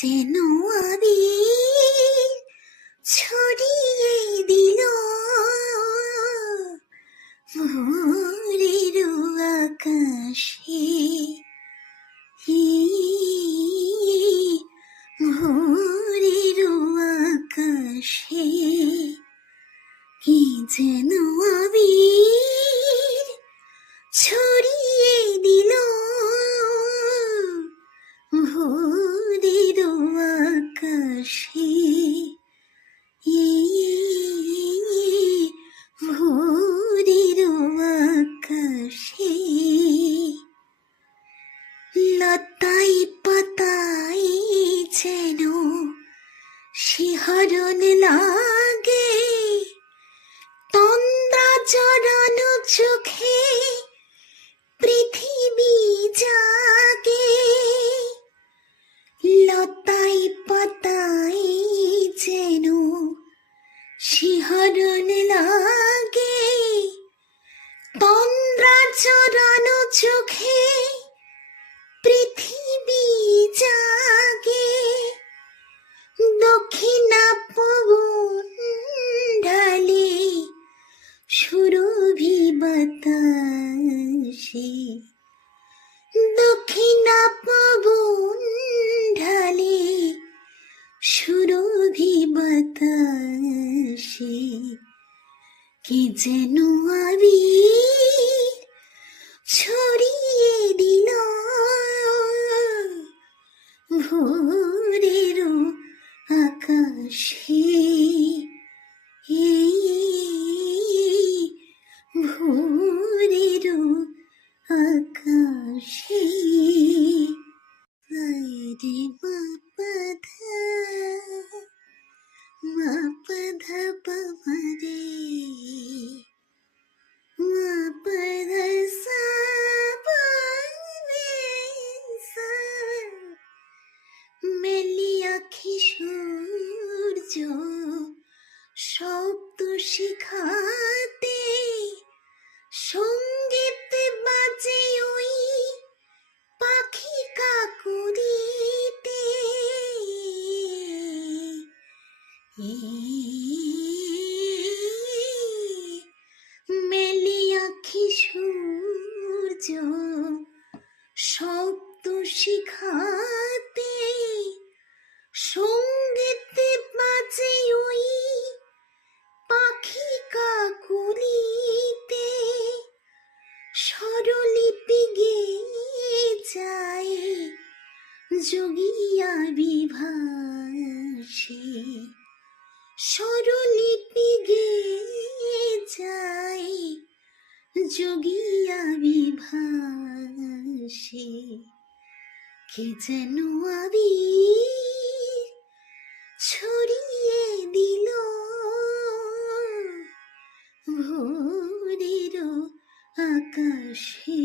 যেন আবির ছড়িয়ে দিল। ভোরের আকাশে। ভোরের আকাশে। কি যেন আবির লতাই পাতাই যেন শিহরণ লাগে। তন্দ্রা জড়ানো চোখে পৃথিবী জাগে। লতাই পাতাই যেন শিহরণ লাগে। তন্দ্রা জড়ানো চোখে বাতাসে কি যেন আবির শব্দ শিখাতে, সঙ্গীতে বাজে ওই পাখি কাকুলিতে। স্বরলিপি গেয়ে যায় যোগিয়া বিভাসে। স্বরলিপি গেয়ে যায় যোগিয়া বিভাসে। কে যেন আবি ছড়িয়ে দিল। ভোরের আকাশে